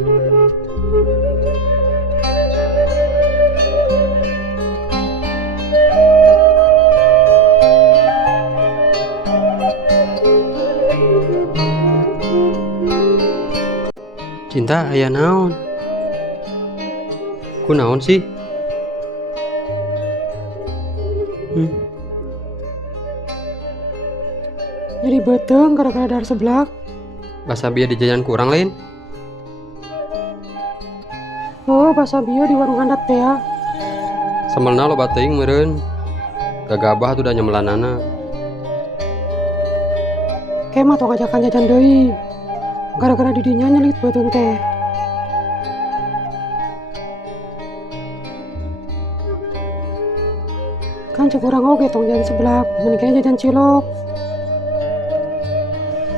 Cinta aya naon? Ku naon sih? Jadi beteng gara-gara dar seblak. Basa bieu di jajan kurang lain? Oh, basa bio di warung handap teh ya. Samelna loba teuing meureun. Gagabah tuh udah nyemelanana. Kemah tong ajakan jajan deui. Gara-gara didinya nyelit beteng teh. Kan cek urang oge tong jajan seblak, mending jajan cilok.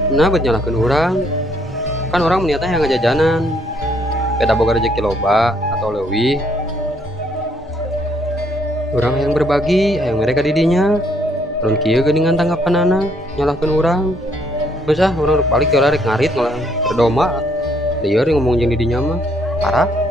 Nah bet nyalahkeun urang. Kan orang niatna yang ngajajanan. Beda boga rezeki loba atau leuwih. Urang yang berbagi, hayang mereka didinya. Lamun kieu geuningan tanggapanana, nyalahkeun urang. Geus urang rek balik heula rek ngarit malah berdomba. Lieur ngomong jeung didinya mah. Parah.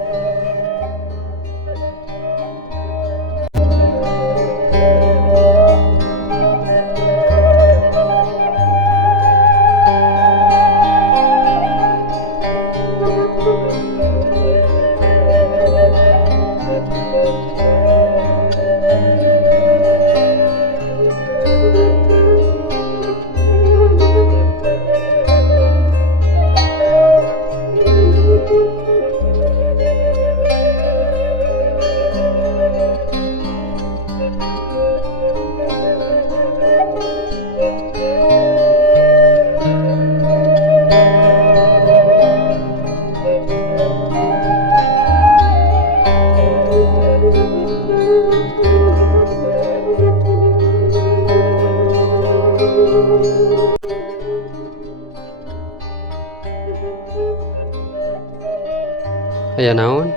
Aya naon?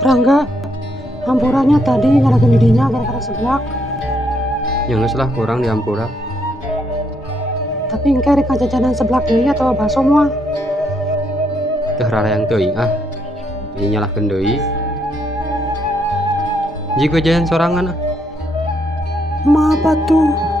Rangga, hampurannya tadi nyalakeun didinya gara-gara seblak. Yang lah kurang diampura. Tapi engke rek ngajajanan seblak deui atau baso moal. Teu yang teuing Ini nyalahkeun deui. Jiga jajan sorangan Maaf atuh.